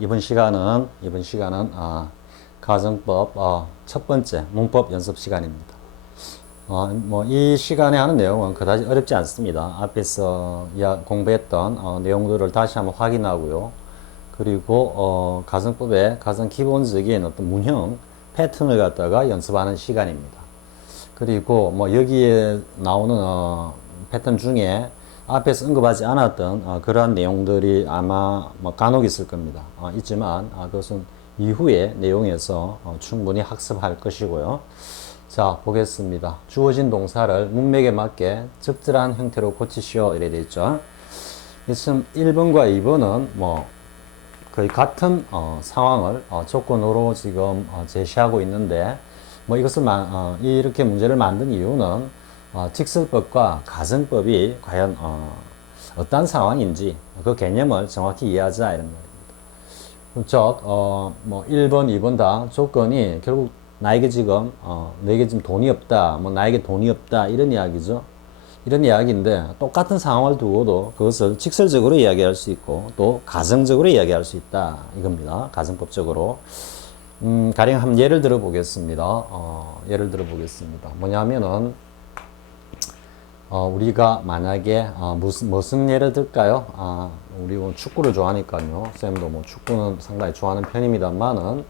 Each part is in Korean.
이번 시간은 가정법 첫 번째 문법 연습 시간입니다. 이 시간에 하는 내용은 그다지 어렵지 않습니다. 앞에서 공부했던 내용들을 다시 한번 확인하고요. 그리고 가정법의 가장 기본적인 어떤 문형 패턴을 갖다가 연습하는 시간입니다. 그리고 여기에 나오는 패턴 중에 앞에서 언급하지 않았던 그러한 내용들이 아마 간혹 있을 겁니다. 있지만 그것은 이후의 내용에서 충분히 학습할 것이고요. 자, 보겠습니다. 주어진 동사를 문맥에 맞게 적절한 형태로 고치시오 이래 되어 있죠. 지금 1번과 2번은 거의 같은 상황을 조건으로 지금 제시하고 있는데 이것을 이렇게 문제를 만든 이유는 직설법과 가정법이 과연 어떤 상황인지 그 개념을 정확히 이해하자 이런 말입니다. 즉 1번, 2번 다 조건이 결국 나에게 지금 너에게 지금 돈이 없다, 나에게 돈이 없다 이런 이야기죠. 이런 이야기인데 똑같은 상황을 두고도 그것을 직설적으로 이야기할 수 있고 또 가정적으로 이야기할 수 있다 이겁니다. 가정법적으로. 가령 한번 예를 들어 보겠습니다. 뭐냐면은 우리가 만약에 무슨 예를 들까요? 우리 축구를 좋아하니까요. 쌤도 축구는 상당히 좋아하는 편입니다만은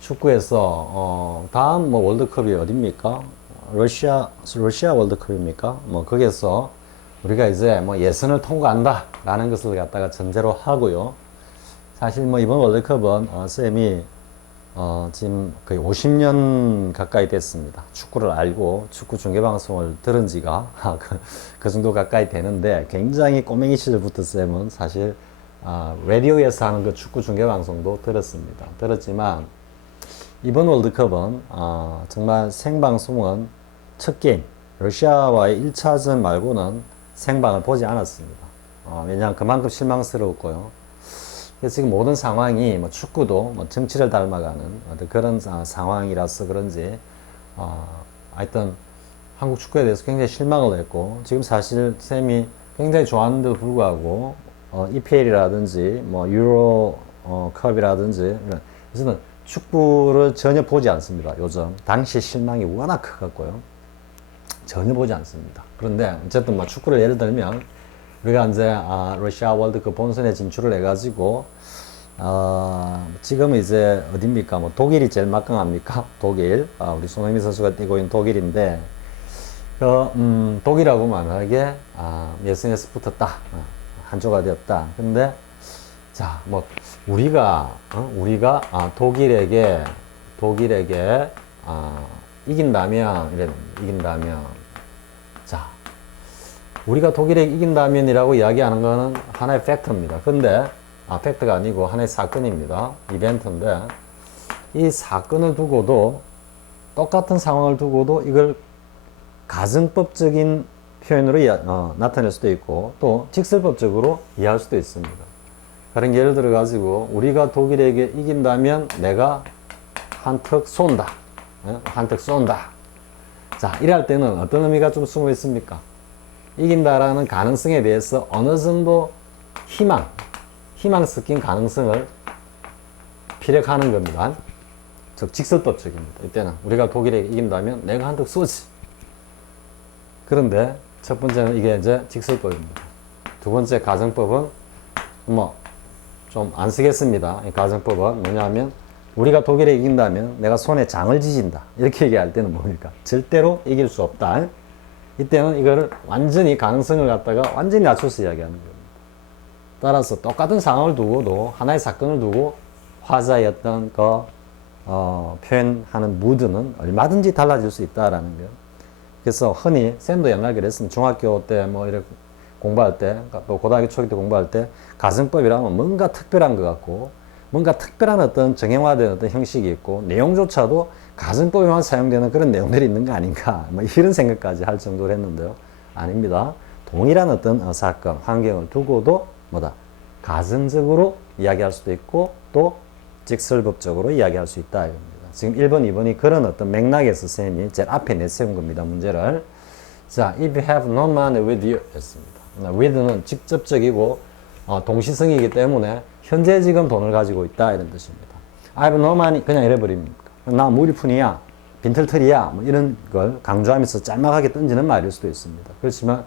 축구에서 다음 월드컵이 어딥니까? 러시아 월드컵입니까? 거기에서 우리가 이제 예선을 통과한다라는 것을 갖다가 전제로 하고요. 사실 이번 월드컵은 쌤이 지금 거의 50년 가까이 됐습니다. 축구를 알고 축구 중계방송을 들은 지가 그 정도 가까이 되는데 굉장히 꼬맹이 시절부터 쌤은 사실 라디오에서 하는 그 축구 중계방송도 들었지만 이번 월드컵은 정말 생방송은 첫 게임 러시아와의 1차전 말고는 생방을 보지 않았습니다. 왜냐하면 그만큼 실망스러웠고요. 그래서 지금 모든 상황이 축구도 정치를 닮아가는 그런 상황이라서 그런지 하여튼 한국 축구에 대해서 굉장히 실망을 했고 지금 사실 쌤이 굉장히 좋아하는데도 불구하고 EPL이라든지 유로컵이라든지 그래서는 축구를 전혀 보지 않습니다. 요즘 당시 실망이 워낙 커갖고요 전혀 보지 않습니다. 그런데 어쨌든 축구를 예를 들면 우리가 이제 러시아 월드컵 본선에 진출을 해가지고 지금 이제 어딥니까? 독일이 제일 막강합니까? 독일. 우리 손흥민 선수가 뛰고 있는 독일인데 독일하고 만약에 예선에서 붙었다, 한조가 되었다. 근데 자, 우리가 독일에게 이긴다면 자. 우리가 독일에 이긴다면이라고 이야기하는 것은 하나의 팩트입니다. 근데, 팩트가 아니고 하나의 사건입니다. 이벤트인데, 이 사건을 두고도, 똑같은 상황을 두고도 이걸 가정법적인 표현으로 나타낼 수도 있고, 또 직설법적으로 이해할 수도 있습니다. 다른 예를 들어가지고, 우리가 독일에게 이긴다면 내가 한턱 쏜다. 한턱 쏜다. 자, 이럴 때는 어떤 의미가 좀 숨어 있습니까? 이긴다라는 가능성에 대해서 어느 정도 희망 섞인 가능성을 피력하는 겁니다. 즉 직설법적입니다. 이때는 우리가 독일에 이긴다면 내가 한턱 쏘지. 그런데 첫 번째는 이게 이제 직설법입니다. 두 번째 가정법은 좀 안 쓰겠습니다. 이 가정법은 뭐냐면 우리가 독일에 이긴다면 내가 손에 장을 지진다. 이렇게 얘기할 때는 뭡니까? 절대로 이길 수 없다. 이때는 이거를 완전히 가능성을 갖다가 완전히 낮춰서 이야기하는 겁니다. 따라서 똑같은 상황을 두고도 하나의 사건을 두고 화자의 어떤 표현하는 무드는 얼마든지 달라질 수 있다라는 거예요. 그래서 흔히 쌤도 옛날 그랬습니다. 중학교 때 이렇게 공부할 때, 또 고등학교 초기 때 공부할 때 가정법이라면 뭔가 특별한 것 같고 뭔가 특별한 어떤 정형화된 어떤 형식이 있고 내용조차도 가정법에만 사용되는 그런 내용들이 있는 거 아닌가 이런 생각까지 할 정도로 했는데요. 아닙니다. 동일한 어떤 사건, 환경을 두고도 가정적으로 이야기할 수도 있고 또 직설법적으로 이야기할 수 있다 이겁니다. 지금 1번, 2번이 그런 어떤 맥락에서 쌤이 제일 앞에 내세운 겁니다. 문제를. 자, if you have no money with you 했습니다. with는 직접적이고 동시성이기 때문에 현재 지금 돈을 가지고 있다 이런 뜻입니다. I have no money 그냥 이래버립니다. 나 무일푼이야, 빈털털이야 뭐 이런 걸 강조하면서 짤막하게 던지는 말일 수도 있습니다. 그렇지만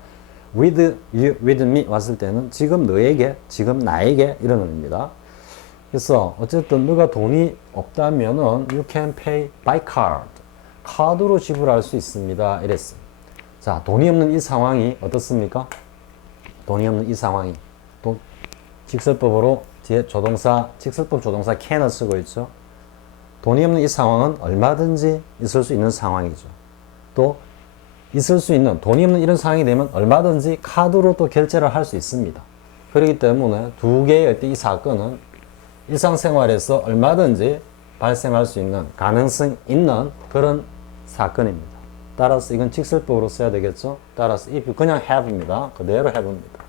with you, with me 왔을 때는 지금 너에게, 지금 나에게 이런 의미입니다. 그래서 어쨌든 너가 돈이 없다면은 you can pay by card. 카드로 지불할 수 있습니다. 이랬어요. 자, 돈이 없는 이 상황이 어떻습니까? 돈이 없는 이 상황이 또 직설법으로 뒤에 조동사, 직설법 조동사 can을 쓰고 있죠. 돈이 없는 이 상황은 얼마든지 있을 수 있는 상황이죠. 또 있을 수 있는 돈이 없는 이런 상황이 되면 얼마든지 카드로 또 결제를 할 수 있습니다. 그렇기 때문에 두 개의 이 사건은 일상생활에서 얼마든지 발생할 수 있는 가능성 있는 그런 사건입니다. 따라서 이건 직설법으로 써야 되겠죠. 따라서 if 그냥 have입니다. 그대로 have입니다.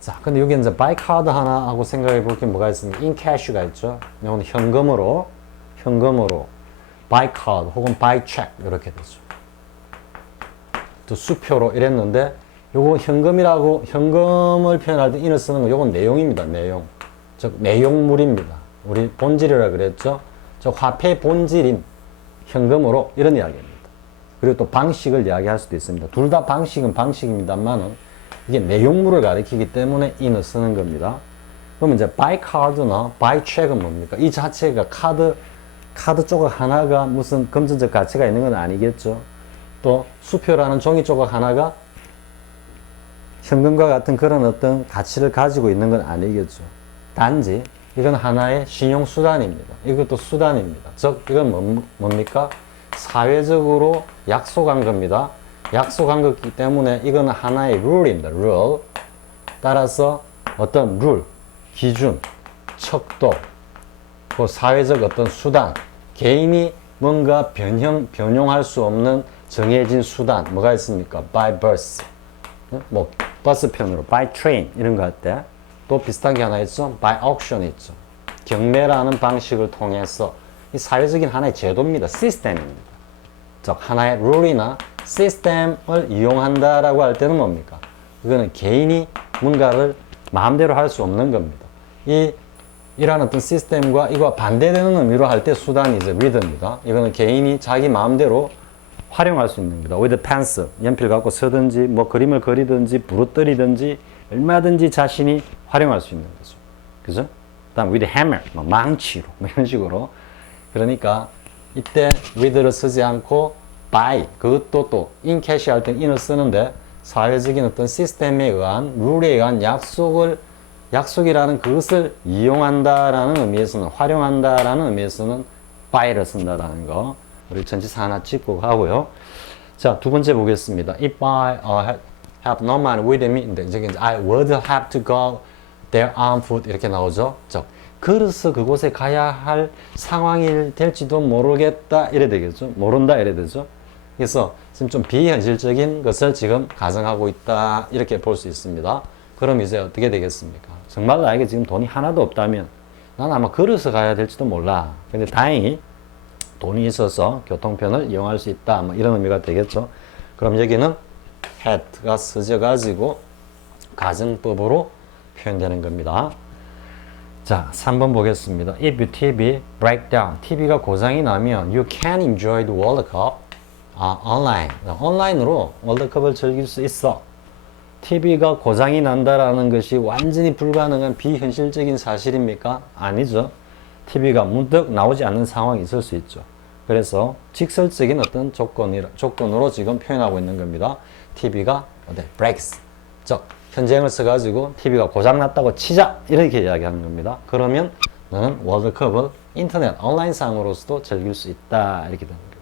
자, 근데 여기 이제 by card 하나 하고 생각해 볼 게 뭐가 있습니까? in cash가 있죠. 이건 현금으로 by card 혹은 by check 이렇게 되죠. 또 수표로 이랬는데 요거 현금을 표현할 때 in을 쓰는 거 요건 내용입니다. 내용. 즉 내용물입니다. 우리 본질이라 그랬죠. 즉 화폐의 본질인 현금으로 이런 이야기입니다. 그리고 또 방식을 이야기할 수도 있습니다. 둘 다 방식은 방식입니다만은 이게 내용물을 가리키기 때문에 in을 쓰는 겁니다. 그러면 이제 by card나 by check은 뭡니까? 이 자체가 카드 조각 하나가 무슨 금전적 가치가 있는 건 아니겠죠. 또 수표라는 종이 조각 하나가 현금과 같은 그런 어떤 가치를 가지고 있는 건 아니겠죠. 단지 이건 하나의 신용수단입니다. 이것도 수단입니다. 즉 이건 뭡니까? 사회적으로 약속한 겁니다. 약속한 거기 때문에 이건 하나의 룰입니다. 룰. 따라서 어떤 룰, 기준, 척도, 그 사회적 어떤 수단, 개인이 뭔가 변형할 수 없는 정해진 수단, 뭐가 있습니까? by bus. 뭐 버스 편으로 by train 이런 거 할 때 또 비슷한 게 하나 있죠. by auction 있죠. 경매라는 방식을 통해서 이 사회적인 하나의 제도입니다. 시스템입니다. 즉 하나의 룰이나 시스템을 이용한다라고 할 때는 뭡니까? 이거는 개인이 뭔가를 마음대로 할 수 없는 겁니다. 이런 어떤 시스템과 이거 반대되는 의미로 할 때 수단이 이제 with입니다. 이거는 개인이 자기 마음대로 활용할 수 있는 겁니다. with pencil, 연필 갖고 쓰든지 뭐 그림을 그리든지 부러뜨리든지 얼마든지 자신이 활용할 수 있는 거죠. 그죠? 그다음 with hammer, 뭐 망치로 뭐 이런 식으로. 그러니까 이때 with를 쓰지 않고 by, 그것도 또 in cash 할 때는 in을 쓰는데 사회적인 어떤 시스템에 의한 룰에 의한 약속이라는 그것을 이용한다라는 의미에서는 활용한다라는 의미에서는 by를 쓴다라는 거 우리 전치사 하나 찍고 가고요. 자, 두 번째 보겠습니다. If I have no money with me, 저기 I would have to go there on foot 이렇게 나오죠. 즉 걸어서 그곳에 가야 할 상황이 될지도 모르겠다 이래 되겠죠. 모른다 이래 되죠. 그래서 지금 좀 비현실적인 것을 지금 가정하고 있다 이렇게 볼 수 있습니다. 그럼 이제 어떻게 되겠습니까? 정말 나에게 지금 돈이 하나도 없다면 난 아마 걸어서 가야 될지도 몰라. 근데 다행히 돈이 있어서 교통편을 이용할 수 있다. 뭐 이런 의미가 되겠죠. 그럼 여기는 had가 써져 가지고 가정법으로 표현되는 겁니다. 자, 3번 보겠습니다. If your TV break down, TV가 고장이 나면 you can enjoy the World Cup online. 온라인으로 월드컵을 즐길 수 있어. TV가 고장이 난다라는 것이 완전히 불가능한 비현실적인 사실입니까? 아니죠. TV가 문득 나오지 않는 상황이 있을 수 있죠. 그래서 직설적인 어떤 조건으로 지금 표현하고 있는 겁니다. TV가 breaks. 즉, 현재형을 써가지고 TV가 고장났다고 치자! 이렇게 이야기하는 겁니다. 그러면 너는 월드컵을 인터넷, 온라인상으로서도 즐길 수 있다. 이렇게 되는 겁니다.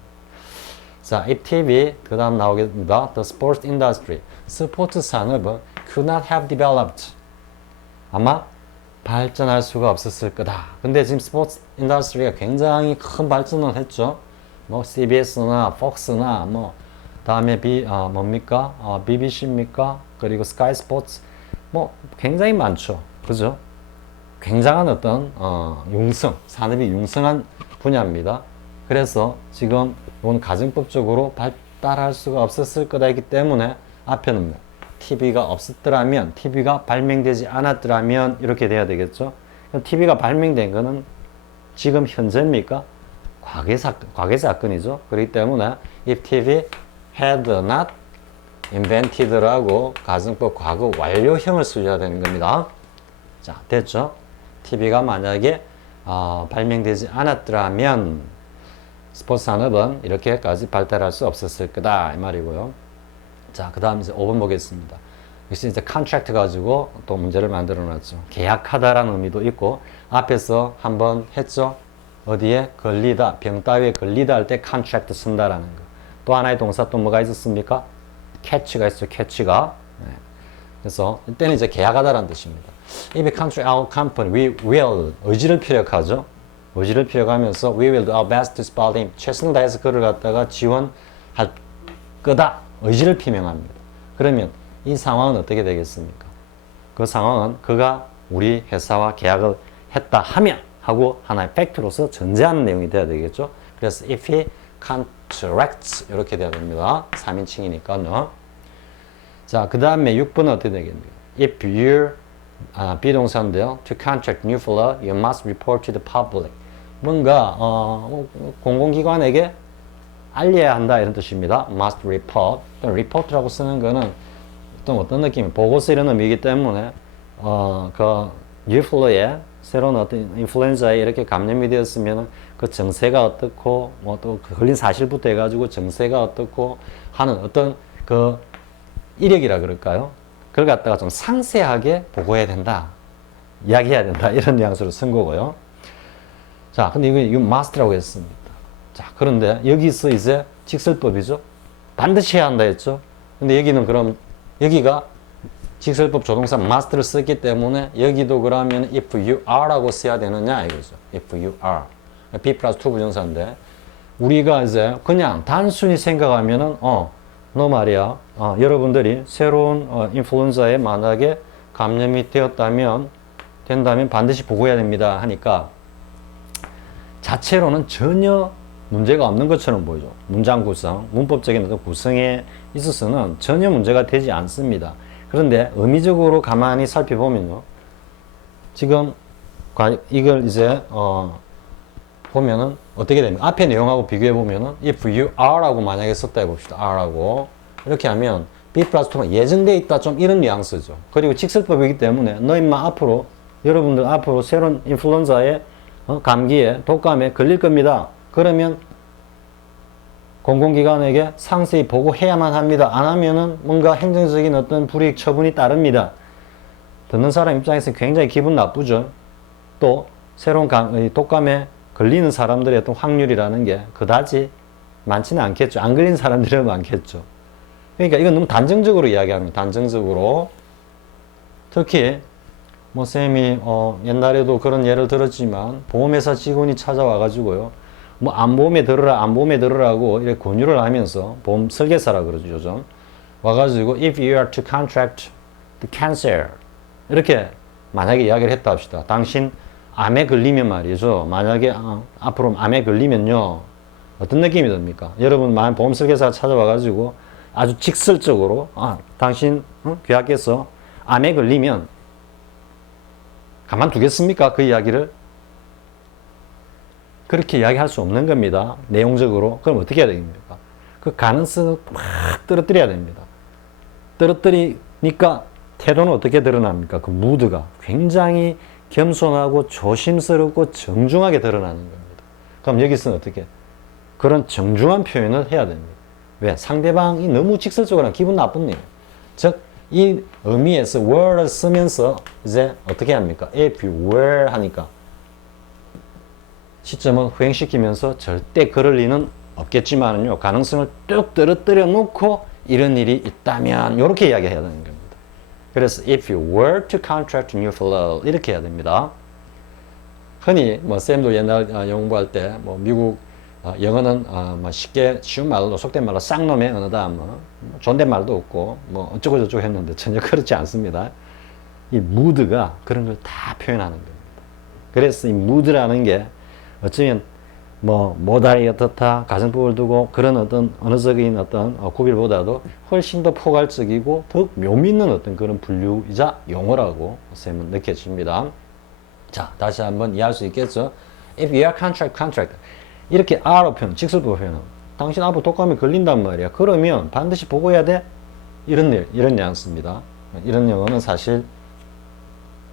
자, if TV, 그 다음 나오겠습니다. The sports industry. 스포츠 산업은 could not have developed. 아마 발전할 수가 없었을 거다. 근데 지금 스포츠 인더스트리가 굉장히 큰 발전을 했죠. 뭐 CBS나 폭스나 뭐 다음에 뭡니까? BBC입니까? 그리고 스카이 스포츠 뭐 굉장히 많죠. 그죠? 굉장한 어떤 산업이 융성한 분야입니다. 그래서 지금 이건 가정법적으로 발달할 수가 없었을 거다 했기 때문에 앞에는 TV가 없었더라면, TV가 발명되지 않았더라면 이렇게 돼야 되겠죠. TV가 발명된 거는 지금 현재입니까? 과거 사건이죠. 그렇기 때문에 if TV had not invented라고 가정법 과거 완료형을 쓰셔야 되는 겁니다. 자, 됐죠? TV가 만약에 발명되지 않았더라면 스포츠 산업은 이렇게까지 발달할 수 없었을 거다 이 말이고요. 자, 그 다음 이제 5번 보겠습니다. 역시 이제 contract 가지고 또 문제를 만들어 놨죠. 계약하다라는 의미도 있고, 앞에서 한번 했죠. 어디에 걸리다, 병 따위에 걸리다 할 때 contract 쓴다라는 거. 또 하나의 동사 또 뭐가 있었습니까? catch가 있어요. catch가. 네. 그래서 이때는 이제 계약하다라는 뜻입니다. If we contract our company, we will 의지를 피력하죠. 의지를 피력하면서 we will do our best to support him. 최선을 다해서 그를 갖다가 지원할 거다. 의지를 표명합니다. 그러면 이 상황은 어떻게 되겠습니까? 그 상황은 그가 우리 회사와 계약을 했다 하면 하고 하나의 팩트로서 전제하는 내용이 돼야 되겠죠. 그래서 if he contracts 이렇게 돼야 됩니다. 3인칭이니까요. 자, 그 다음에 6번은 어떻게 되겠습니까? If you're 비동사인데요. To contract new fellow, you must report to the public. 뭔가 공공기관에게 알려야 한다 이런 뜻입니다. must report. report라고 쓰는 거는 또 어떤 느낌이 보고서 이런 의미이기 때문에 그 new fellow에 새로운 어떤 인플루엔자에 이렇게 감염이 되었으면 그 정세가 어떻고 뭐 또 걸린 사실부터 해가지고 정세가 어떻고 하는 어떤 그 이력이라 그럴까요? 그걸 갖다가 좀 상세하게 보고해야 된다. 이야기해야 된다. 이런 뉘앙스로 쓴 거고요. 자, 근데 이거 must라고 했습니다. 자, 그런데 여기서 이제 직설법이죠. 반드시 해야 한다 했죠. 근데 여기는 그럼 여기가 직설법 조동사 must를 썼기 때문에 여기도 그러면 if you are라고 써야 되느냐 이거죠. if you are. be 플러스 to 부정사인데 우리가 이제 그냥 단순히 생각하면은 너 말이야. 여러분들이 새로운 인플루엔자에 만약에 감염이 된다면 반드시 보고해야 됩니다 하니까 자체로는 전혀 문제가 없는 것처럼 보이죠. 문장 구성, 문법적인 어떤 구성에 있어서는 전혀 문제가 되지 않습니다. 그런데 의미적으로 가만히 살펴보면요. 지금 이걸 이제 보면은 어떻게 됩니까? 앞에 내용하고 비교해 보면은 if you are라고 만약에 썼다 해봅시다. are라고 이렇게 하면 be 플러스 2가 예정되어 있다 좀 이런 뉘앙스죠. 그리고 직설법이기 때문에 여러분들 앞으로 새로운 인플루엔자에 감기에 독감에 걸릴 겁니다. 그러면 공공기관에게 상세히 보고해야만 합니다. 안 하면은 뭔가 행정적인 어떤 불이익 처분이 따릅니다. 듣는 사람 입장에서 굉장히 기분 나쁘죠. 또 새로운 독감에 걸리는 사람들의 어떤 확률이라는 게 그다지 많지는 않겠죠. 안 걸린 사람들은 많겠죠. 그러니까 이건 너무 단정적으로 이야기합니다. 단정적으로. 특히 뭐 쌤이 옛날에도 그런 예를 들었지만 보험회사 직원이 찾아와 가지고요. 뭐 안보험에 들으라고 이렇게 권유를 하면서 보험 설계사라 그러죠, 요즘. 와 가지고 if you are to contract the cancer 이렇게 만약에 이야기를 했다 합시다. 당신 암에 걸리면 말이죠. 만약에 앞으로 암에 걸리면요. 어떤 느낌이 듭니까? 여러분 만약 보험 설계사가 찾아와 가지고 아주 직설적으로 당신 계약해서 암에 걸리면 가만두겠습니까? 그 이야기를? 그렇게 이야기할 수 없는 겁니다. 내용적으로. 그럼 어떻게 해야 됩니까? 그 가능성을 막 떨어뜨려야 됩니다. 떨어뜨리니까 태도는 어떻게 드러납니까? 그 무드가 굉장히 겸손하고 조심스럽고 정중하게 드러나는 겁니다. 그럼 여기서는 어떻게? 그런 정중한 표현을 해야 됩니다. 왜? 상대방이 너무 직설적으로 하면 기분 나쁘네요. 즉, 이 의미에서 were를 쓰면서 이제 어떻게 합니까? if you were 하니까 시점은 후행시키면서 절대 그럴 리는 없겠지만요. 가능성을 뚝 떨어뜨려 놓고 이런 일이 있다면 이렇게 이야기해야 되는 겁니다. 그래서 if you were to contract new fellow 이렇게 해야 됩니다. 흔히 뭐 쌤도 옛날 영어 공부할 때 뭐 미국 영어는 뭐 쉽게 쉬운 말로 속된 말로 쌍놈의 언어다 뭐 존댓말도 없고 뭐 어쩌고 저쩌고 했는데 전혀 그렇지 않습니다. 이 무드가 그런 걸 다 표현하는 겁니다. 그래서 이 무드라는 게 어쩌면 뭐 모달이 어떻다 가정법을 두고 그런 어떤 언어적인 어떤 구별보다도 훨씬 더 포괄적이고 더 묘미 있는 어떤 그런 분류이자 용어라고 쌤은 느껴집니다. 자, 다시 한번 이해할 수 있겠죠? If you are contract 이렇게 R로 표현, 직설법 표현은 당신 앞으로 독감이 걸린단 말이야. 그러면 반드시 보고해야 돼? 이런 뉘앙스입니다. 이런 영어는 사실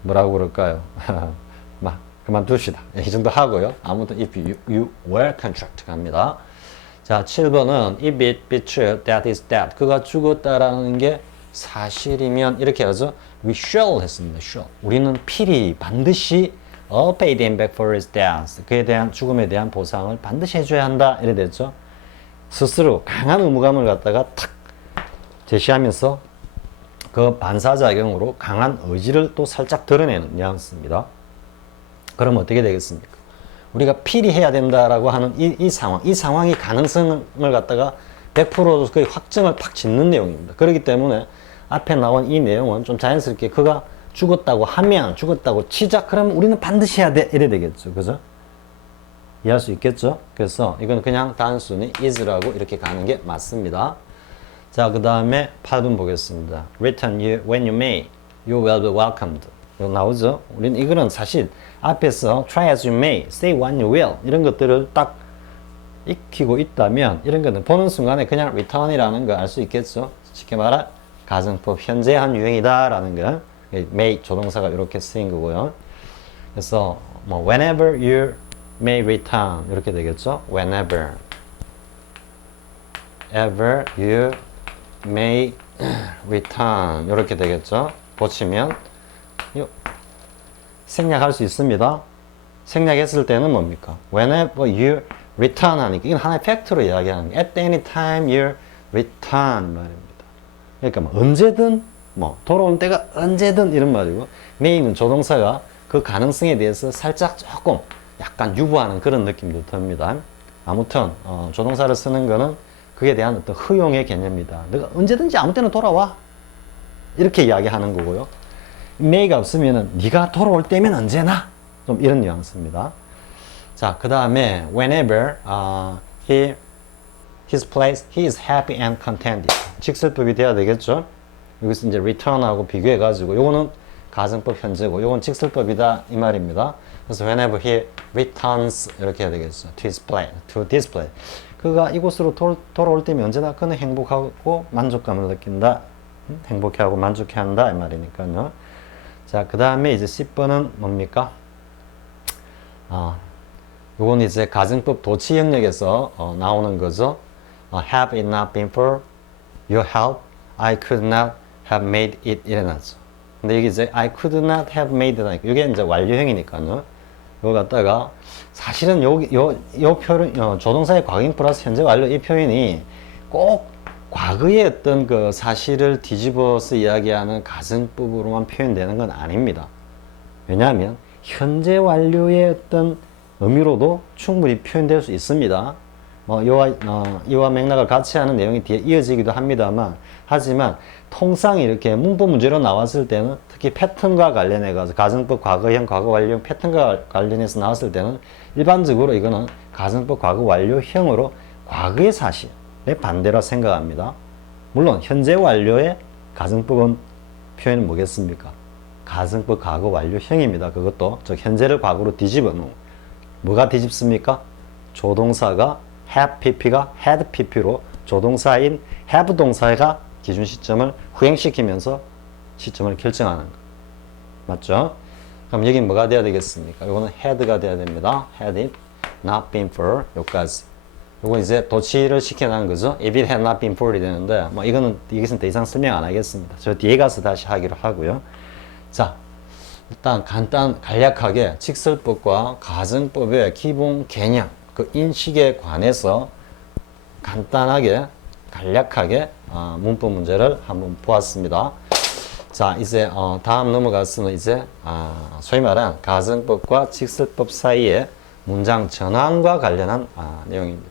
뭐라고 그럴까요? 막 그만둡시다. 이 정도 하고요. 아무튼 if you were contract 갑니다. 자, 7번은 if it be true that is dead. 그가 죽었다라는 게 사실이면 이렇게 하죠. We shall 했습니다. shall. 우리는 필히 반드시 pay them back for his death. 그에 대한 죽음에 대한 보상을 반드시 해줘야 한다. 이래 됐죠. 스스로 강한 의무감을 갖다가 탁 제시하면서 그 반사작용으로 강한 의지를 또 살짝 드러내는 뉘앙스입니다. 그럼 어떻게 되겠습니까? 우리가 필히 해야 된다라고 하는 이 상황이 가능성을 갖다가 100% 거의 확정을 팍 짓는 내용입니다. 그렇기 때문에 앞에 나온 이 내용은 좀 자연스럽게 그가 죽었다고 하면, 죽었다고 치자, 그러면 우리는 반드시 해야 돼. 이래 되겠죠. 그죠? 이해할 수 있겠죠? 그래서 이건 그냥 단순히 is라고 이렇게 가는 게 맞습니다. 자, 그 다음에 8번 보겠습니다. Return you when you may, you will be welcomed. 이거 나오죠? 우리는 이거는 사실 앞에서 try as you may, say what you will 이런 것들을 딱 익히고 있다면 이런 거는 보는 순간에 그냥 return이라는 거 알 수 있겠죠? 쉽게 말해 가정법 현재한 유행이다 라는 거. may 조동사가 이렇게 쓰인 거고요. 그래서 뭐 whenever you may return 이렇게 되겠죠? whenever ever you may return 이렇게 되겠죠? 보시면 생략할 수 있습니다. 생략했을 때는 뭡니까? whenever you return 하니까 이건 하나의 팩트로 이야기하는 게 at any time you return 말입니다. 그러니까 뭐 언제든 뭐 돌아온 때가 언제든 이런 말이고 may는 조동사가 그 가능성에 대해서 살짝 조금 약간 유보하는 그런 느낌도 듭니다. 아무튼 조동사를 쓰는 거는 그에 대한 어떤 허용의 개념이다. 내가 언제든지 아무 때나 돌아와 이렇게 이야기하는 거고요. may가 없으면은 네가 돌아올 때면 언제나 좀 이런 뉘앙스입니다. 자, 그 다음에 whenever his place he is happy and contented. 직설법이 돼야 되겠죠. 여기서 이제 return하고 비교해 가지고 요거는 가정법 현재고 요건 직설법이다 이 말입니다. 그래서 whenever he returns 이렇게 해야 되겠죠. to display. 그가 이곳으로 돌아올 때면 언제나 그는 행복하고 만족감을 느낀다. 행복해하고 만족해한다 이 말이니까요. 자, 그 다음에 이제 10번은 뭡니까? 요건 이제 가정법 도치 영역에서 나오는 거죠. Have it not been for your help, I could not have made it 일어나죠. 근데 여기 이제 I could not have made it 이게 이제 완료형이니까요. 이거 갖다가 사실은 요 표현 조동사의 과거형 플러스 현재 완료 이 표현이 꼭 과거의 어떤 그 사실을 뒤집어서 이야기하는 가정법으로만 표현되는 건 아닙니다. 왜냐하면 현재 완료의 어떤 의미로도 충분히 표현될 수 있습니다. 뭐 이와 맥락을 같이 하는 내용이 뒤에 이어지기도 합니다만 하지만 통상 이렇게 문법 문제로 나왔을 때는 특히 패턴과 관련해 가지고 가정법 과거형 과거 완료형 패턴과 관련해서 나왔을 때는 일반적으로 이거는 가정법 과거 완료형으로 과거의 사실에 반대라 생각합니다. 물론 현재 완료의 가정법은 표현은 뭐겠습니까? 가정법 과거 완료형입니다. 그것도 즉 현재를 과거로 뒤집어 놓은 뭐가 뒤집습니까? 조동사가 have pp가 had pp로 조동사인 have 동사가 기준 시점을 후행시키면서 시점을 결정하는 거. 맞죠? 그럼 여기 뭐가 돼야 되겠습니까? 이거는 had가 돼야 됩니다. had it not been for 여기까지. 이거 이제 도치를 시켜놓은 거죠. if it had not been for이 되는데 뭐 이것은 더 이상 설명 안 하겠습니다. 저 뒤에 가서 다시 하기로 하고요. 자, 일단 간략하게 직설법과 가정법의 기본 개념, 그 인식에 관해서 간단하게 간략하게 문법 문제를 한번 보았습니다. 자, 이제 다음 넘어가서는 이제 소위 말하는 가정법과 직설법 사이의 문장 전환과 관련한 내용입니다.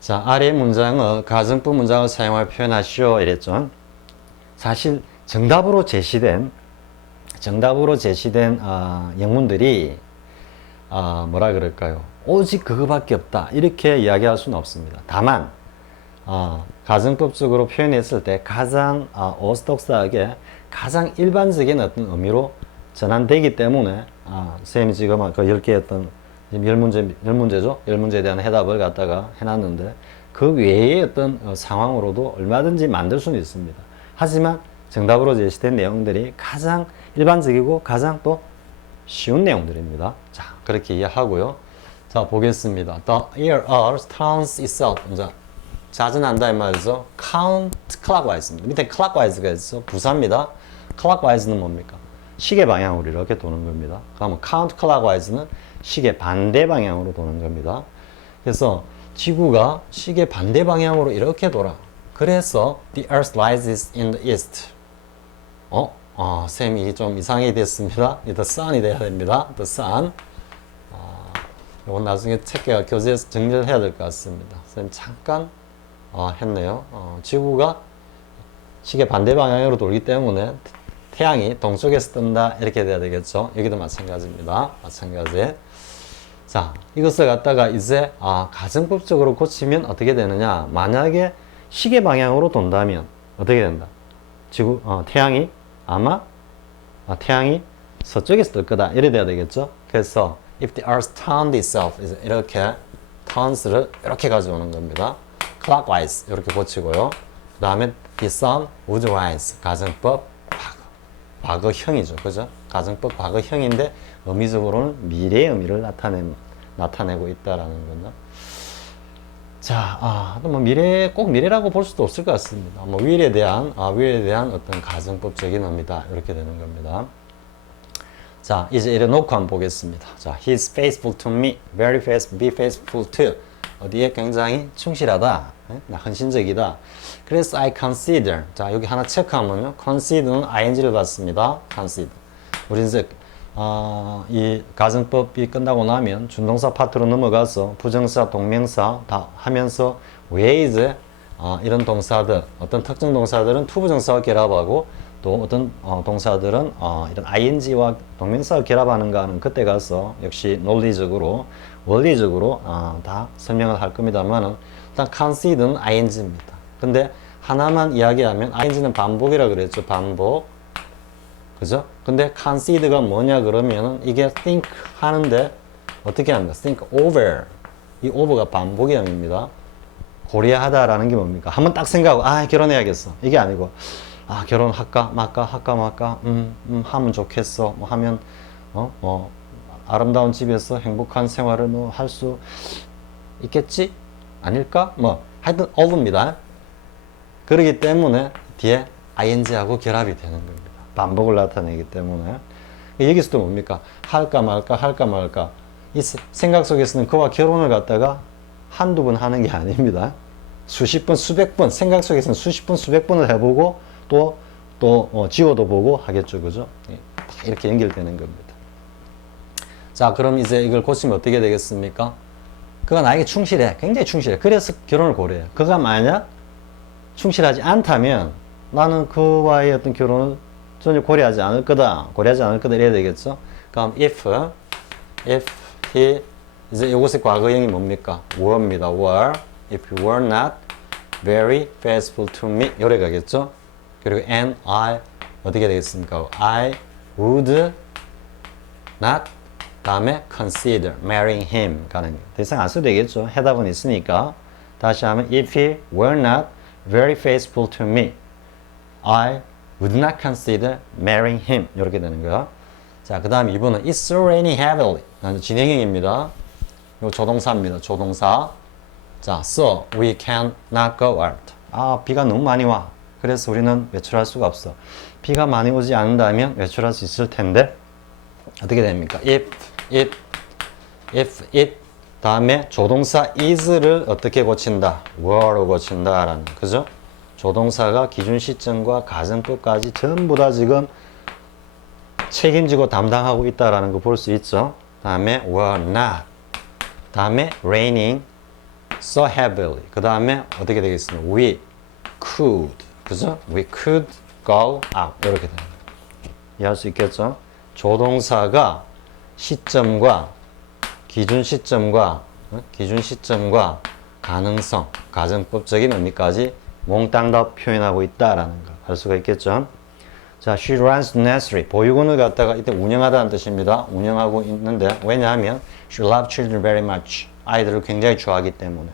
자, 아래 문장은 가정법 문장을 사용하여 표현하시오 이랬죠. 사실 정답으로 제시된 영문들이 뭐라 그럴까요? 오직 그거밖에 없다. 이렇게 이야기할 수는 없습니다. 다만, 가정법적으로 표현했을 때 가장 오스톡스하게 가장 일반적인 어떤 의미로 전환되기 때문에 선생님이 지금 그 10개 어떤 10문제죠? 10문제에 대한 해답을 갖다가 해놨는데 그 외의 어떤 상황으로도 얼마든지 만들 수는 있습니다. 하지만 정답으로 제시된 내용들이 가장 일반적이고 가장 또 쉬운 내용들입니다. 자, 그렇게 이해하고요. 자, 보겠습니다. The year turns itself. 이제 자전한다 이 말이죠. Count clockwise. 밑에 clocwise가 있어. 부사입니다. clocwise는 뭡니까? 시계 방향으로 이렇게 도는 겁니다. 그러면 count clocwise는 시계 반대 방향으로 도는 겁니다. 그래서 지구가 시계 반대 방향으로 이렇게 돌아. 그래서 the earth rises in the east. 쌤이 좀 이상하게 됐습니다. the sun이 돼야 됩니다. the sun. 이건 나중에 책과 교재에서 정리를 해야 될 것 같습니다. 쌤 잠깐 했네요. 지구가 시계 반대 방향으로 돌기 때문에 태양이 동쪽에서 뜬다 이렇게 돼야 되겠죠. 여기도 마찬가지입니다. 마찬가지. 자, 이것을 갖다가 이제 가정법적으로 고치면 어떻게 되느냐? 만약에 시계 방향으로 돈다면 어떻게 된다? 태양이 아마 태양이 서쪽에서 뜰 거다 이래 돼야 되겠죠. 그래서 if the earth turned itself 이렇게 turns를 이렇게 가져오는 겁니다. clockwise 이렇게 고치고요. 그 다음에 the sun would rise 가정법 과거형이죠. 그죠? 가정법 과거형인데 의미적으로는 미래의 의미를 나타내고 있다라는 거죠. 자, 또 뭐 꼭 미래라고 볼 수도 없을 것 같습니다. 뭐 위에 대한 어떤 가정법적인 의미다. 이렇게 되는 겁니다. 자, 이제 이래 놓고 한번 보겠습니다. 자, he's faithful to me, very faithful, be faithful to. 어디에 굉장히 충실하다, 헌신적이다. 그래서 I consider. 자, 여기 하나 체크하면요. consider는 ing를 받습니다. consider. 우리 이제 이 가정법이 끝나고 나면 준동사 파트로 넘어가서 부정사, 동명사 다 하면서 왜 이제 이런 동사들, 어떤 특정 동사들은 투부정사와 결합하고 또 어떤 동사들은 이런 ing와 동명사와 결합하는가 하는 그때 가서 역시 논리적으로, 원리적으로 다 설명을 할 겁니다만은 일단 consider는 ing입니다. 근데 하나만 이야기하면 ing는 반복이라 그랬죠. 반복. 그죠? 근데 consider가 뭐냐 그러면은 이게 think 하는데 어떻게 합니까? think over. 이 over가 반복의 의미입니다. 고려하다라는 게 뭡니까? 한번 딱 생각하고 결혼해야겠어. 이게 아니고 결혼할까 말까 하면 좋겠어. 뭐 하면 아름다운 집에서 행복한 생활을 뭐 할 수 있겠지? 아닐까? 뭐 하여튼 over입니다. 그렇기 때문에 뒤에 ing하고 결합이 되는 겁니다. 반복을 나타내기 때문에. 여기서도 뭡니까? 할까 말까. 이 생각 속에서는 그와 결혼을 갖다가 한두 번 하는 게 아닙니다. 수십 번, 수백 번, 생각 속에서는 수십 번, 수백 번을 해보고 또 지워도 보고 하겠죠. 그죠? 다 이렇게 연결되는 겁니다. 자, 그럼 이제 이걸 고치면 어떻게 되겠습니까? 그가 나에게 충실해. 굉장히 충실해. 그래서 결혼을 고려해요. 그가 만약 충실하지 않다면 나는 그와의 어떤 결혼을 전혀 고려하지 않을 거다. 이래야 되겠죠? 그럼 if he 이제 이것의 과거형이 뭡니까? were입니다. were. If you were not very faithful to me 요래 가겠죠? 그리고 and I 어떻게 되겠습니까? I would not 다음에 consider marrying him 가는 게 더 이상 안 써도 되겠죠? 해답은 있으니까 다시 하면 if he were not very faithful to me I would not consider marrying him 이렇게 되는 거야. 자, 그 다음 2번은 It's so raining heavily 진행형입니다. 이거 조동사입니다. 조동사. 자, so we cannot go out. 비가 너무 많이 와. 그래서 우리는 외출할 수가 없어. 비가 많이 오지 않는다면 외출할 수 있을 텐데 어떻게 됩니까? If it 다음에 조동사 is를 어떻게 고친다? were로 고친다라는 그죠? 조동사가 기준 시점과 가정법까지 전부 다 지금 책임지고 담당하고 있다라는 거 볼 수 있죠. 다음에 were not. 다음에 raining so heavily. 그 다음에 어떻게 되겠습니까? We could. 그죠? We could go out. 이렇게 됩니다. 이해할 수 있겠죠? 조동사가 시점과 기준 시점과 가능성, 가정법적인 의미까지 몽땅 다 표현하고 있다라는 거 알 수가 있겠죠. 자, she runs the nursery. 보육원을 갖다가 이때 운영하다는 뜻입니다. 운영하고 있는데 왜냐하면 she loves children very much. 아이들을 굉장히 좋아하기 때문에.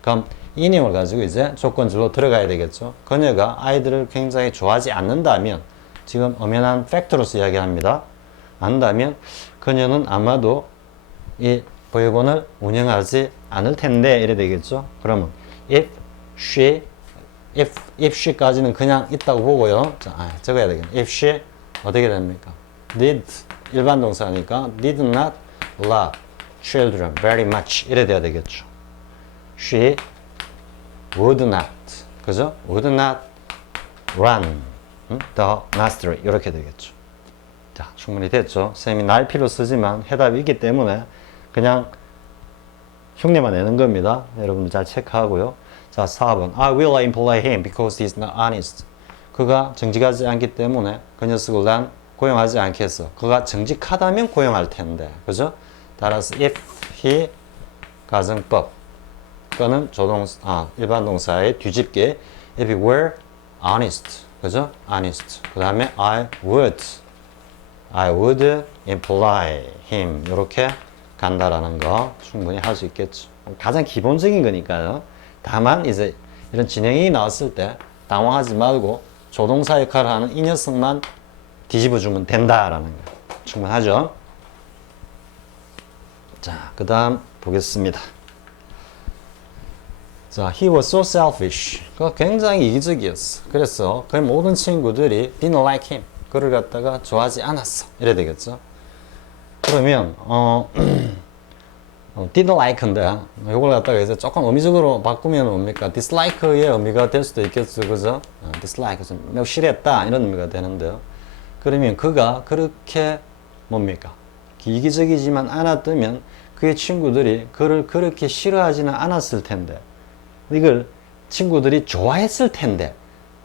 그럼 이 내용을 가지고 이제 조건줄로 들어가야 되겠죠. 그녀가 아이들을 굉장히 좋아하지 않는다면 지금 엄연한 팩트로서 이야기합니다. 안다면 그녀는 아마도 이 보육원을 운영하지 않을 텐데 이래 되겠죠. 그러면 if she까지는 그냥 있다고 보고요. 자, 적어야 되겠네. if she 어떻게 됩니까? did 일반 동사니까 did not love children very much 이래 돼야 되겠죠. she would not 그죠? would not run the nursery 이렇게 되겠죠. 자, 충분히 됐죠. 쌤이 날필로 쓰지만 해답이 있기 때문에 그냥 흉내만 내는 겁니다. 여러분들 잘 체크하고요. 자, 4번. I will employ him because he's not honest. 그가 정직하지 않기 때문에 그 녀석을 난 고용하지 않겠어. 그가 정직하다면 고용할 텐데. 그죠? 따라서 if he 가정법 또는 일반 동사의 뒤집개 if he were honest. 그죠? honest. 그 다음에 I would employ him. 이렇게 간다라는 거 충분히 할 수 있겠죠. 가장 기본적인 거니까요. 다만 이제 이런 진행이 나왔을 때 당황하지 말고 조동사 역할을 하는 이 녀석만 뒤집어주면 된다라는 거 충분하죠. 자, 그 다음 보겠습니다. 자, he was so selfish. 그가 굉장히 이기적이었어. 그래서 그 모든 친구들이 didn't like him. 그를 갖다가 좋아하지 않았어. 이래 되겠죠. 그러면 didn't like인데 이걸 갖다가 이제 조금 의미적으로 바꾸면 뭡니까? dislike의 의미가 될 수도 있겠죠. 그죠? dislike, 좀 매우 싫어했다 이런 의미가 되는데요. 그러면 그가 그렇게 뭡니까? 이기적이지만 않았다면 그의 친구들이 그를 그렇게 싫어하지는 않았을 텐데 이걸 친구들이 좋아했을 텐데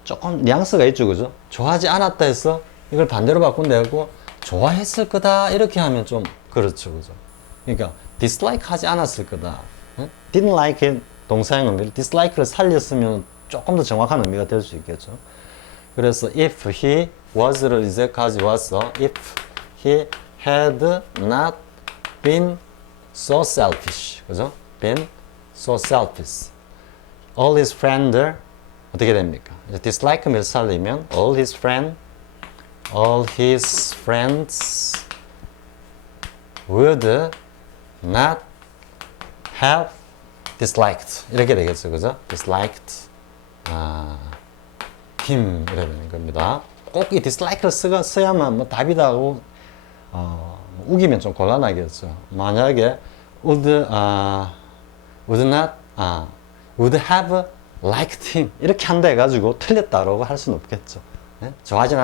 조금 뉘앙스가 있죠. 그죠? 좋아하지 않았다 해서 이걸 반대로 바꾼다고 좋아했을 거다 이렇게 하면 좀 그렇죠. 그죠? 그러니까 dislike 하지 않았을 거다. didn't like 동사의 의미를 dislike를 살렸으면 조금 더 정확한 의미가 될 수 있겠죠. 그래서 if he was를 이제 가져와서 if he had not been so selfish. 그죠? been so selfish. all his friends 어떻게 됩니까? dislike를 살리면 all his friends would not have disliked 이렇게 되겠죠. 그죠? disliked him 이래 되는 겁니다. 꼭 이 dislik를 써야만 뭐 답이다고 우기면 좀 곤란하겠죠. 만약에 would have liked him 이렇게 한다 해가지고 틀렸다라고 할 수는 없겠죠. 네? 좋아하지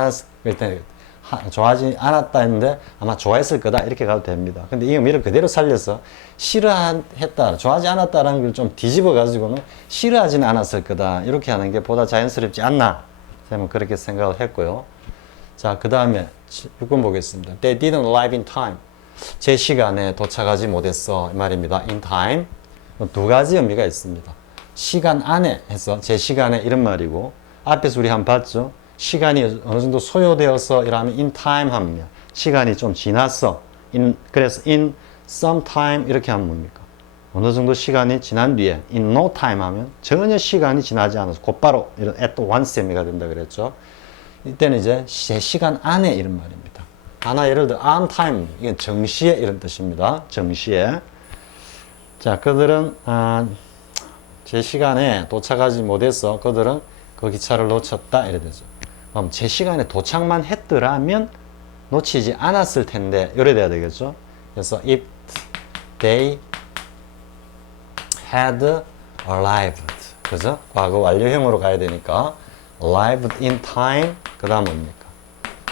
않았다 했는데 아마 좋아했을 거다 이렇게 가도 됩니다. 근데 이 의미를 그대로 살려서 싫어했다, 좋아하지 않았다라는 걸 좀 뒤집어 가지고는 싫어하지는 않았을 거다 이렇게 하는 게 보다 자연스럽지 않나 저는 그렇게 생각을 했고요. 자, 그 다음에 6번 보겠습니다. They didn't arrive in time. 제 시간에 도착하지 못했어 이 말입니다. in time 두 가지 의미가 있습니다. 시간 안에 해서 제 시간에 이런 말이고 앞에서 우리 한번 봤죠. 시간이 어느 정도 소요되어서 이러면 in time 하면 시간이 좀 지났어. 그래서 in some time 이렇게 하면 뭡니까? 어느 정도 시간이 지난 뒤에 in no time 하면 전혀 시간이 지나지 않아서 곧바로 이런 at once 의미가 된다 그랬죠. 이때는 이제 제 시간 안에 이런 말입니다. 하나 예를 들어 on time 이건 정시에 이런 뜻입니다. 정시에. 자, 그들은 제 시간에 도착하지 못해서 그들은 그 기차를 놓쳤다 이래 되죠. 그럼 제 시간에 도착만 했더라면 놓치지 않았을 텐데 이래 돼야 되겠죠. 그래서 if they had arrived 그죠? 과거 완료형으로 가야 되니까 arrived in time 그 다음 뭡니까?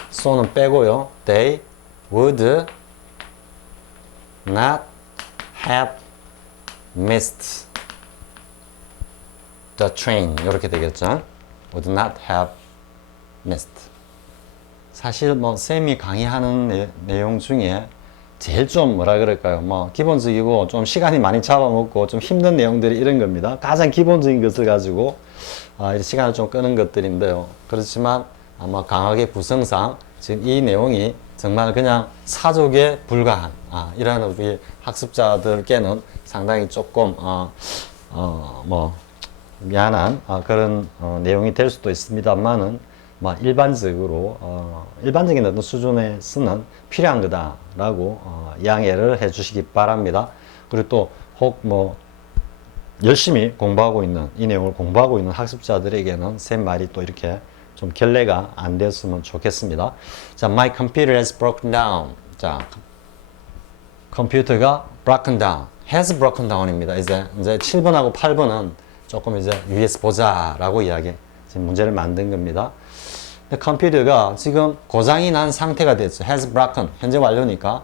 so는 빼고요. they would not have missed the train 이렇게 되겠죠. would not have missed. 사실 뭐 쌤이 강의하는 내용 중에 제일 좀 뭐라 그럴까요? 뭐 기본적이고 좀 시간이 많이 잡아먹고 좀 힘든 내용들이 이런 겁니다. 가장 기본적인 것을 가지고 시간을 좀 끄는 것들인데요. 그렇지만 아마 강하게 구성상 지금 이 내용이 정말 그냥 사족에 불과한 이런 우리 학습자들께는 상당히 조금 뭐 미안한 그런 내용이 될 수도 있습니다만은 뭐 일반적으로 일반적인 어떤 수준에서는 필요한 거다라고 양해를 해주시기 바랍니다. 그리고 또 혹 뭐 열심히 공부하고 있는 이 내용을 공부하고 있는 학습자들에게는 쌤 말이 또 이렇게 좀 결례가 안 됐으면 좋겠습니다. 자, my computer has broken down. 자, 컴퓨터가 broken down, has broken down입니다. 이제 7번하고 8번은 조금 이제 위에서 보자라고 이야기, 지금 문제를 만든 겁니다. 근데 컴퓨터가 지금 고장이 난 상태가 됐죠. has broken, 현재 완료니까.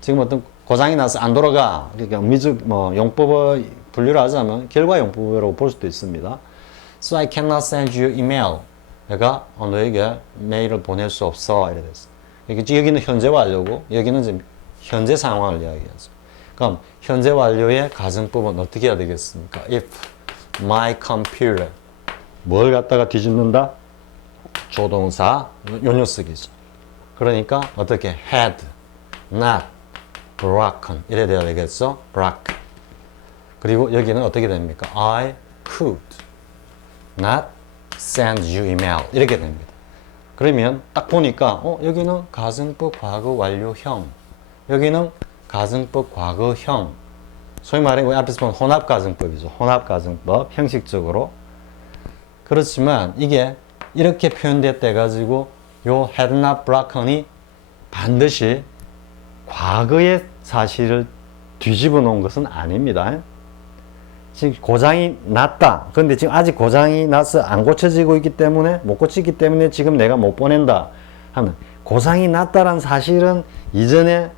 지금 어떤 고장이 나서 안 돌아가. 그러니까 의미적 뭐 용법을 분류를 하자면 결과 용법이라고 볼 수도 있습니다. So I cannot send you email. 내가 너에게 메일을 보낼 수 없어. 이래 됐어. 여기는 현재 완료고 여기는 지금 현재 상황을 이야기하죠. 그럼 현재 완료의 가정법은 어떻게 해야 되겠습니까? If my computer 뭘 갖다가 뒤집는다? 조동사 요 녀석이죠. 그러니까 어떻게 had not broken 이래 돼야 되겠죠? broken. 그리고 여기는 어떻게 됩니까? I could not send you email 이렇게 됩니다. 그러면 딱 보니까 여기는 가정법 과거 완료형, 여기는 가정법 과거형, 소위 말해 우리 앞에서 본 혼합가정법이죠. 혼합가정법 형식적으로. 그렇지만 이게 이렇게 표현됐다 해가지고 요 had not broken이 반드시 과거의 사실을 뒤집어 놓은 것은 아닙니다. 지금 고장이 났다. 그런데 지금 아직 고장이 나서 안 고쳐지고 있기 때문에, 못 고치기 때문에 지금 내가 못 보낸다 하면, 고장이 났다란 사실은 이전에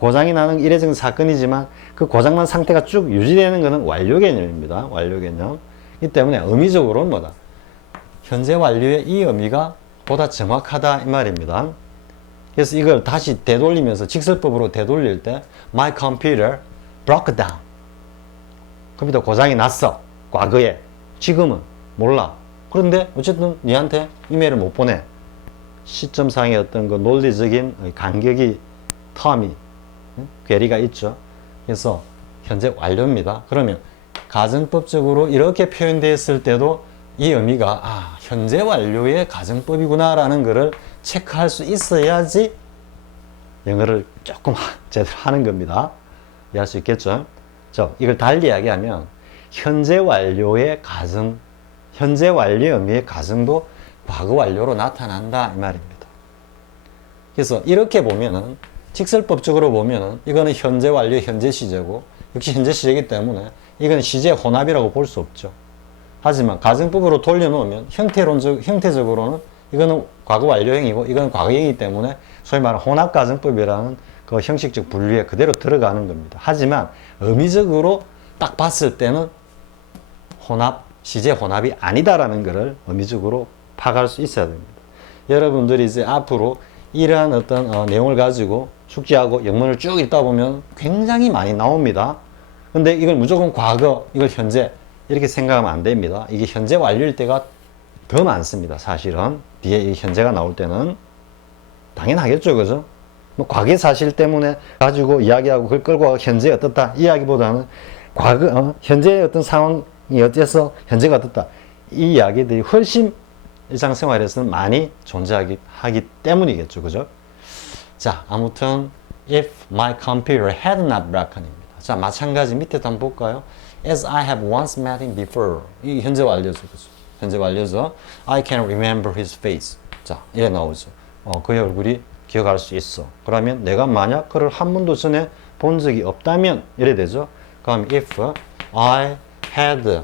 고장이 나는 이례적인 사건이지만 그 고장난 상태가 쭉 유지되는 것은 완료 개념입니다. 완료 개념. 이 때문에 의미적으로는 뭐다? 현재 완료의 이 의미가 보다 정확하다 이 말입니다. 그래서 이걸 다시 되돌리면서 직설법으로 되돌릴 때 My computer broke down. 컴퓨터 고장이 났어. 과거에. 지금은 몰라. 그런데 어쨌든 니한테 이메일을 못 보내. 시점상의 어떤 그 논리적인 간격이 텀이 괴리가 있죠. 그래서 현재 완료입니다. 그러면 가정법적으로 이렇게 표현되었을 때도 이 의미가 현재 완료의 가정법이구나 라는 것을 체크할 수 있어야지 영어를 조금 제대로 하는 겁니다. 이해할 수 있겠죠? 이걸 달리 이야기하면 현재 완료의 의미의 가정도 과거 완료로 나타난다 이 말입니다. 그래서 이렇게 보면은 직설법적으로 보면은 이거는 현재 완료의 현재 시제고 역시 현재 시제이기 때문에 이건 시제 혼합이라고 볼 수 없죠. 하지만 가정법으로 돌려놓으면 형태적으로는 이거는 과거 완료형이고 이거는 과거형이기 때문에 소위 말하는 혼합가정법이라는 그 형식적 분류에 그대로 들어가는 겁니다. 하지만 의미적으로 딱 봤을 때는 시제 혼합이 아니다라는 것을 의미적으로 파악할 수 있어야 됩니다. 여러분들이 이제 앞으로 이러한 어떤 내용을 가지고 숙지하고 영문을 쭉 읽다 보면 굉장히 많이 나옵니다. 근데 이걸 무조건 과거, 이걸 현재 이렇게 생각하면 안 됩니다. 이게 현재 완료일 때가 더 많습니다. 사실은 뒤에 이 현재가 나올 때는 당연하겠죠, 그죠? 뭐 과거 사실 때문에 가지고 이야기하고 그걸 끌고 가고 현재 어떻다 이야기보다는 과거 현재의 어떤 상황이 어째서 현재가 어떻다 이 이야기들이 훨씬 일상생활에서는 많이 존재하기 때문이겠죠, 그죠? 자, 아무튼 if my computer had not broken입니다. 자, 마찬가지 밑에도 한번 볼까요? As I have once met him before. 이 현재 완료죠, 그죠? 현재 완료죠. I can remember his face. 자, 이래 나오죠. 그의 얼굴이 기억할 수 있어. 그러면 내가 만약 그를 한 번도 전에 본 적이 없다면 이래 되죠. 그럼 if I had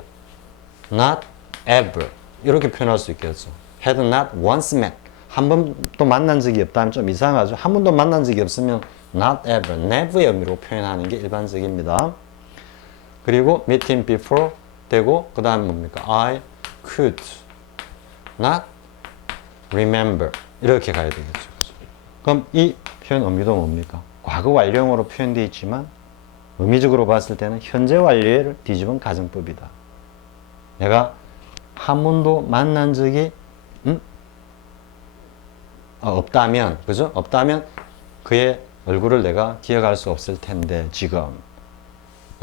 not ever 이렇게 표현할 수 있겠죠. had not once met. 한 번도 만난 적이 없다면 좀 이상하죠. 한 번도 만난 적이 없으면 not ever, never의 의미로 표현하는 게 일반적입니다. 그리고 meet him before 되고 그 다음에 뭡니까? I could not remember 이렇게 가야 되겠죠. 그럼 이 표현 의미도 뭡니까? 과거 완료형으로 표현되어 있지만 의미적으로 봤을 때는 현재 완료를 뒤집은 가정법이다. 내가 한 번도 만난 적이 없다면, 그죠? 없다면 그의 얼굴을 내가 기억할 수 없을 텐데 지금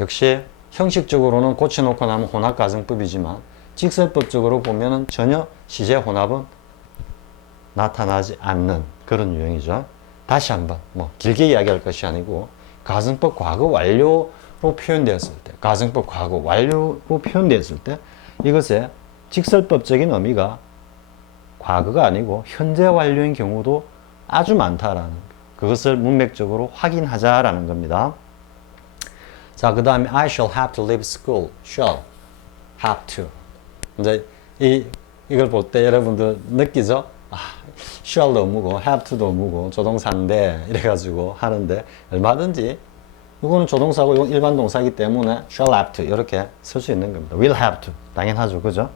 역시 형식적으로는 고쳐놓고 나면 혼합 가정법이지만 직설법적으로 보면은 전혀 시제 혼합은 나타나지 않는 그런 유형이죠. 다시 한번 뭐 길게 이야기할 것이 아니고 가정법 과거 완료로 표현되었을 때, 가정법 과거 완료로 표현되었을 때 이것의 직설법적인 의미가 과거가 아니고 현재 완료인 경우도 아주 많다라는 그것을 문맥적으로 확인하자라는 겁니다. 자, 그 다음에 I shall have to leave school. shall have to. 이제 이걸 볼 때 여러분들 느끼죠? shall도 의무고 have to도 의무고 조동사인데 이래가지고 하는데 얼마든지 이거는 조동사고 이건 일반 동사이기 때문에 shall have to 이렇게 쓸 수 있는 겁니다. will have to 당연하죠, 그죠?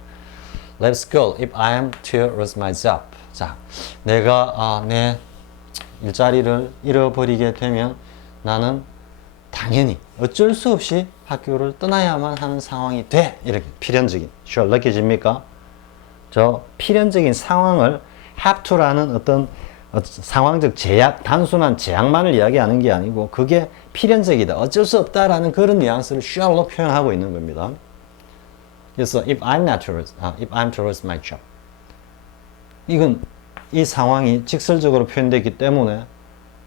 Leave school if I am to lose my job. 자, 내가 내 일자리를 잃어버리게 되면 나는 당연히 어쩔 수 없이 학교를 떠나야만 하는 상황이 돼. 이렇게 필연적인 shall 느껴집니까? 저 필연적인 상황을 have to라는 어떤 상황적 제약, 단순한 제약만을 이야기하는 게 아니고 그게 필연적이다, 어쩔 수 없다라는 그런 뉘앙스를 shall로 표현하고 있는 겁니다. 그래서 if I'm to lose my job, 이건 이 상황이 직설적으로 표현되기 때문에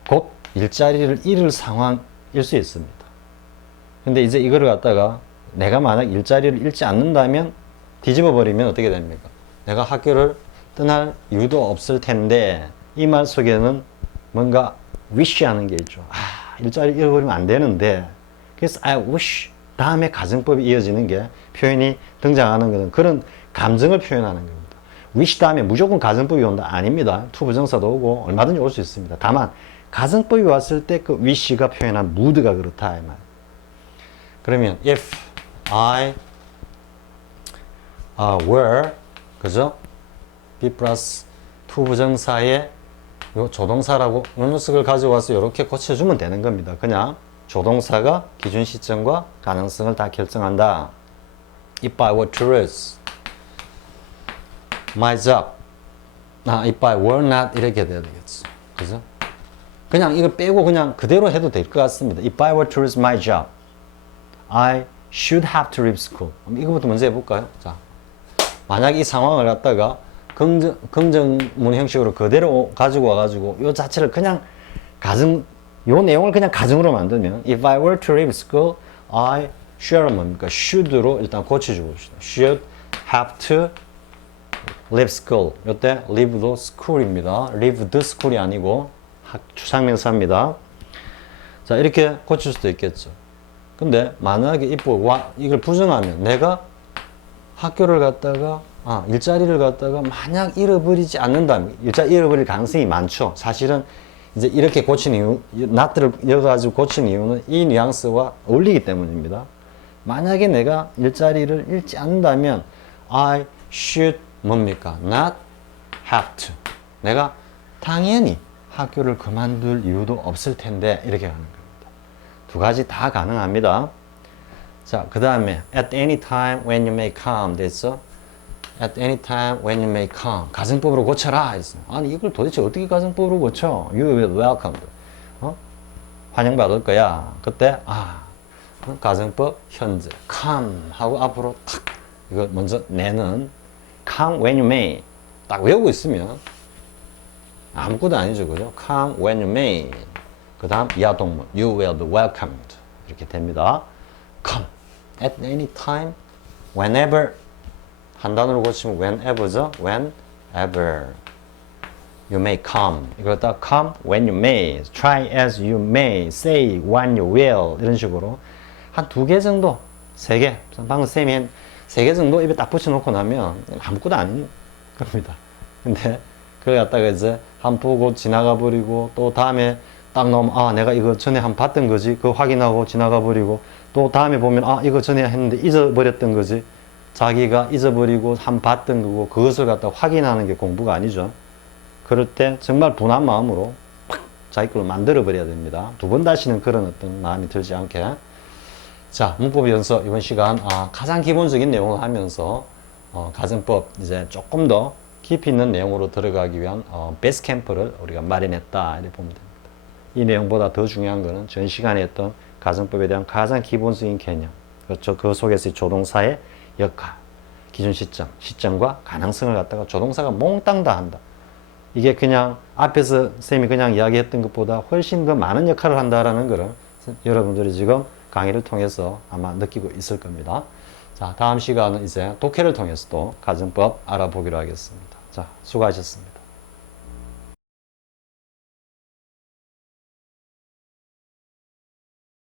곧 일자리를 잃을 상황일 수 있습니다. 근데 이제 이거를 갖다가 내가 만약 일자리를 잃지 않는다면 뒤집어 버리면 어떻게 됩니까? 내가 학교를 떠날 이유도 없을 텐데 이 말 속에는 뭔가 wish 하는 게 있죠. 일자리 잃어버리면 안 되는데 그래서 I wish 다음에 가정법이 이어지는 게 표현이 등장하는 것은 그런 감정을 표현하는 겁니다. wish 다음에 무조건 가정법이 온다? 아닙니다. 투부정사도 오고 얼마든지 올 수 있습니다. 다만 가정법이 왔을 때 그 wish가 표현한 mood가 그렇다 이 말. 그러면 if I were, 그죠? be 플러스 투부정사에 요 조동사라고 요 녀석을 가져와서 이렇게 고쳐주면 되는 겁니다. 그냥 조동사가 기준 시점과 가능성을 다 결정한다. If I were to lose my job, if I were not 이렇게 돼야 되겠죠. 그죠? 그냥 이거 빼고 그냥 그대로 해도 될 것 같습니다. If I were to lose my job, I should have to leave school. 이거부터 먼저 해볼까요? 자, 만약 이 상황을 갖다가 긍정문 형식으로 그대로 가지고 와가지고 이 자체를 그냥 요 내용을 그냥 가정으로 만들면 If I were to leave school, I should 뭡니까? should로 일단 고쳐주고 봅시다. should have to leave school. 이때 leave도 school입니다. leave the school이 아니고 추상명사입니다. 자, 이렇게 고칠 수도 있겠죠. 근데 만약에 이걸 부정하면 내가 학교를 갔다가 일자리를 갖다가 만약 잃어버리지 않는다면 일자리 잃어버릴 가능성이 많죠. 사실은 이제 이렇게 고친 이유, not를 이어가지고 고친 이유는 이 뉘앙스와 어울리기 때문입니다. 만약에 내가 일자리를 잃지 않는다면 I should 뭡니까? not have to. 내가 당연히 학교를 그만둘 이유도 없을 텐데 이렇게 가는 겁니다. 두 가지 다 가능합니다. 자, 그 다음에 at any time when you may come 됐어? at any time when you may come. 가정법으로 고쳐라 했어. 아니 이걸 도대체 어떻게 가정법으로 고쳐? You will welcome. 환영받을 거야. 그때 가정법 현재 come 하고 앞으로 탁 이거 먼저 내는 come when you may 딱 외우고 있으면 아무것도 아니죠, 그죠? come when you may. 그 다음 이하 동문 you will be welcomed 이렇게 됩니다. come at any time, whenever 한 단어로 고치면 whenever죠. whenever you may come. 이걸 딱 come when you may, try as you may, say when you will 이런 식으로 한 2개 정도, 3개 방금 쌤이 3개 정도 입에 딱 붙여놓고 나면 아무것도 아닌 겁니다. 근데 그걸 갖다가 이제 한 보고 지나가 버리고 또 다음에 딱 나오면 내가 이거 전에 한 봤던 거지 그거 확인하고 지나가 버리고 또 다음에 보면 이거 전에 했는데 잊어버렸던 거지 자기가 잊어버리고 한 봤던 거고 그것을 갖다 확인하는 게 공부가 아니죠. 그럴 때 정말 분한 마음으로 팍 자기 걸로 만들어 버려야 됩니다. 두 번 다시는 그런 어떤 마음이 들지 않게. 자, 문법 연습 이번 시간 가장 기본적인 내용을 하면서 가정법 이제 조금 더 깊이 있는 내용으로 들어가기 위한 베이스 캠프를 우리가 마련했다 이렇게 보면 됩니다. 이 내용보다 더 중요한 것은 전 시간에 했던 가정법에 대한 가장 기본적인 개념, 그렇죠. 그 속에서 조동사의 역할, 기준 시점, 시점과 가능성을 갖다가 조동사가 몽땅 다 한다. 이게 그냥 앞에서 쌤이 그냥 이야기했던 것보다 훨씬 더 많은 역할을 한다라는 것을 여러분들이 지금 강의를 통해서 아마 느끼고 있을 겁니다. 자, 다음 시간은 이제 독해를 통해서 또 가정법 알아보기로 하겠습니다. 자, 수고하셨습니다.